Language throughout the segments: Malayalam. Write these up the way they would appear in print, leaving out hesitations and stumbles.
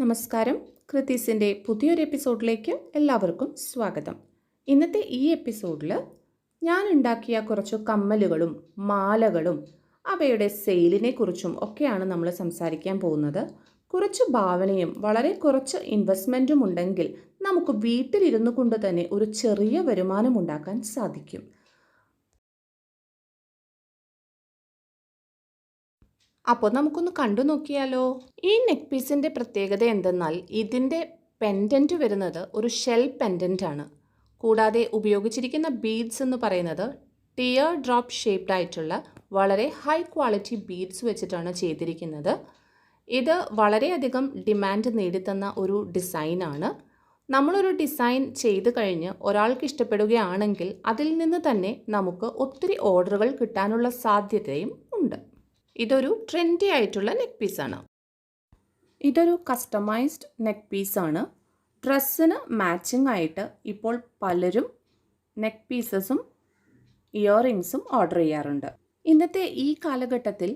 നമസ്കാരം. കൃത്തീസിൻ്റെ പുതിയൊരു എപ്പിസോഡിലേക്ക് എല്ലാവർക്കും സ്വാഗതം. ഇന്നത്തെ ഈ എപ്പിസോഡിൽ ഞാൻ ഉണ്ടാക്കിയ കുറച്ച് കമ്മലുകളും മാലകളും അവയുടെ സെയിലിനെ കുറിച്ചും ഒക്കെയാണ് നമ്മൾ സംസാരിക്കാൻ പോകുന്നത്. കുറച്ച് ഭാവനയും വളരെ കുറച്ച് ഇൻവെസ്റ്റ്മെൻറ്റും ഉണ്ടെങ്കിൽ നമുക്ക് വീട്ടിലിരുന്നു കൊണ്ട് തന്നെ ഒരു ചെറിയ വരുമാനം ഉണ്ടാക്കാൻ സാധിക്കും. അപ്പോൾ നമുക്കൊന്ന് കണ്ടു നോക്കിയാലോ. ഈ നെക്ക് പീസിൻ്റെ പ്രത്യേകത എന്തെന്നാൽ ഇതിൻ്റെ പെൻഡൻറ്റ് വരുന്നത് ഒരു ഷെൽ പെൻഡൻ്റ് ആണ്. കൂടാതെ ഉപയോഗിച്ചിരിക്കുന്ന ബീഡ്സ് എന്ന് പറയുന്നത് ടിയർ ഡ്രോപ്പ് ഷേപ്ഡ് ആയിട്ടുള്ള വളരെ ഹൈ ക്വാളിറ്റി ബീഡ്സ് വെച്ചിട്ടാണ് ചെയ്തിരിക്കുന്നത്. ഇത് വളരെയധികം ഡിമാൻഡ് നേടിത്തന്ന ഒരു ഡിസൈനാണ്. നമ്മളൊരു ഡിസൈൻ ചെയ്ത് കഴിഞ്ഞ് ഒരാൾക്ക് ഇഷ്ടപ്പെടുകയാണെങ്കിൽ അതിൽ നിന്ന് തന്നെ നമുക്ക് ഒത്തിരി ഓർഡറുകൾ കിട്ടാനുള്ള സാധ്യതയും ഉണ്ട്. ഇതൊരു ട്രെൻഡി ആയിട്ടുള്ള നെക്ക് പീസാണ്. ഇതൊരു കസ്റ്റമൈസ്ഡ് നെക്ക് പീസാണ്. ഡ്രസ്സിന് മാച്ചിങ് ആയിട്ട് ഇപ്പോൾ പലരും നെക്ക് പീസസും ഇയറിങ്സും ഓർഡർ ചെയ്യാറുണ്ട്. ഇന്നത്തെ ഈ കാലഘട്ടത്തിൽ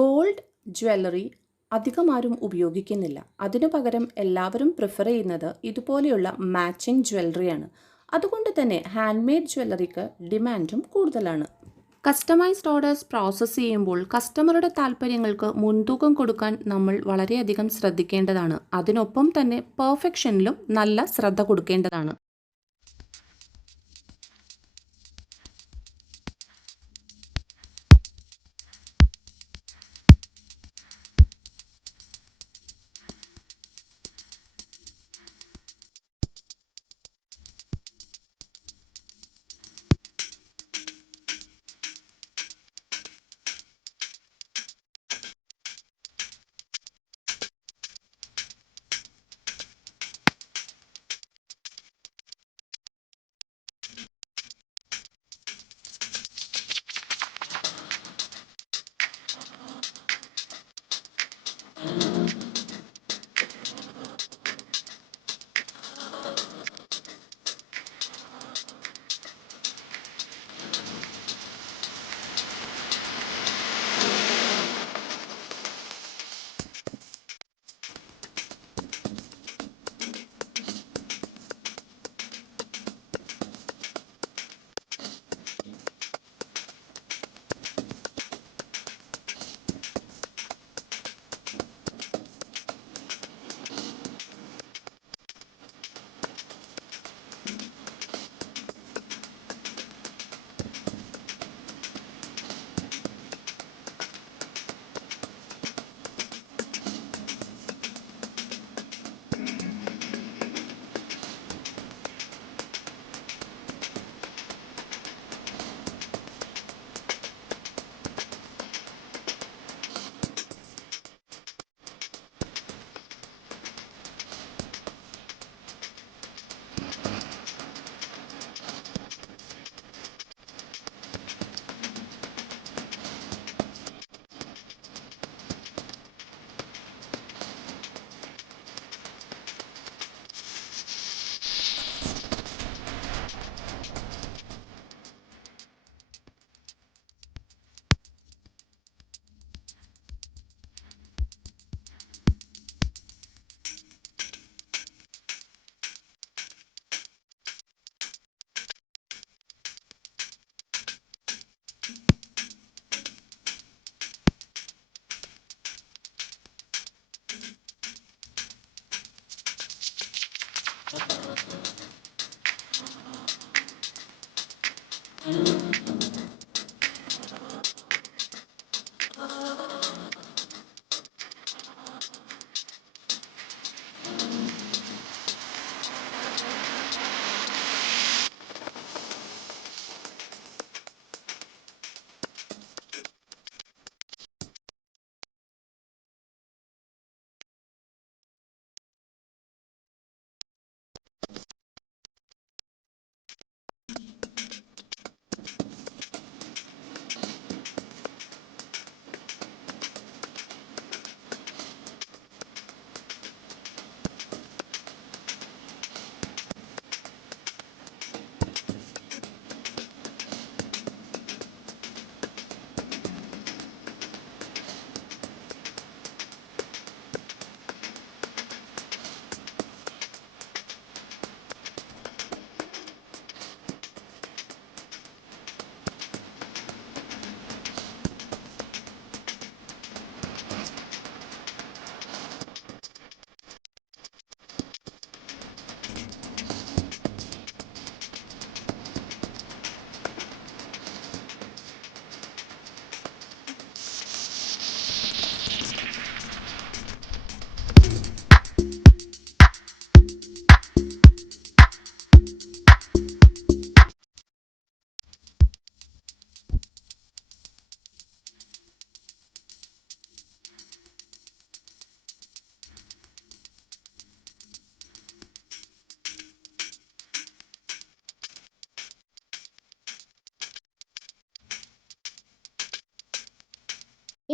ഗോൾഡ് ജ്വല്ലറി അധികം ആരും ഉപയോഗിക്കുന്നില്ല. അതിനു പകരം എല്ലാവരും പ്രിഫർ ചെയ്യുന്നത് ഇതുപോലെയുള്ള മാച്ചിങ് ജ്വല്ലറിയാണ്. അതുകൊണ്ട് തന്നെ ഹാൻഡ് മെയ്ഡ് ജ്വല്ലറിക്ക് ഡിമാൻഡും കൂടുതലാണ്. കസ്റ്റമൈസ്ഡ് ഓർഡേഴ്സ് പ്രോസസ്സ് ചെയ്യുമ്പോൾ കസ്റ്റമറുടെ താല്പര്യങ്ങൾക്ക് മുൻതൂക്കം കൊടുക്കാൻ നമ്മൾ വളരെയധികം ശ്രദ്ധിക്കേണ്ടതാണ്. അതിനൊപ്പം തന്നെ പെർഫെക്ഷനിലും നല്ല ശ്രദ്ധ കൊടുക്കേണ്ടതാണ്.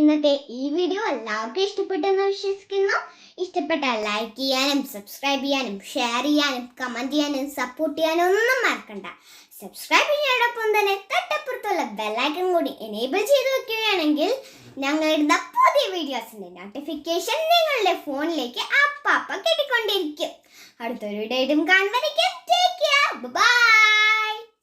ഇന്നത്തെ ഈ വീഡിയോ എല്ലാവർക്കും ഇഷ്ടപ്പെട്ടെന്ന് വിശ്വസിക്കുന്നു. ഇഷ്ടപ്പെട്ടാൽ ലൈക്ക് ചെയ്യാനും സബ്സ്ക്രൈബ് ചെയ്യാനും ഷെയർ ചെയ്യാനും കമൻറ്റ് ചെയ്യാനും സപ്പോർട്ട് ചെയ്യാനും ഒന്നും മറക്കണ്ട. സബ്സ്ക്രൈബ് ചെയ്യുന്നതോടൊപ്പം തന്നെ തൊട്ടപ്പുറത്തുള്ള ബെല്ലൈക്കൺ കൂടി എനേബിൾ ചെയ്ത് വെക്കുകയാണെങ്കിൽ ഞങ്ങളുടെ പുതിയ വീഡിയോസിൻ്റെ നോട്ടിഫിക്കേഷൻ നിങ്ങളുടെ ഫോണിലേക്ക് അപ്പം കിട്ടിക്കൊണ്ടിരിക്കും. അടുത്തൊരു വീഡിയോ കാണുന്നവരേക്കും ടേക്ക് കെയർ. ബൈ.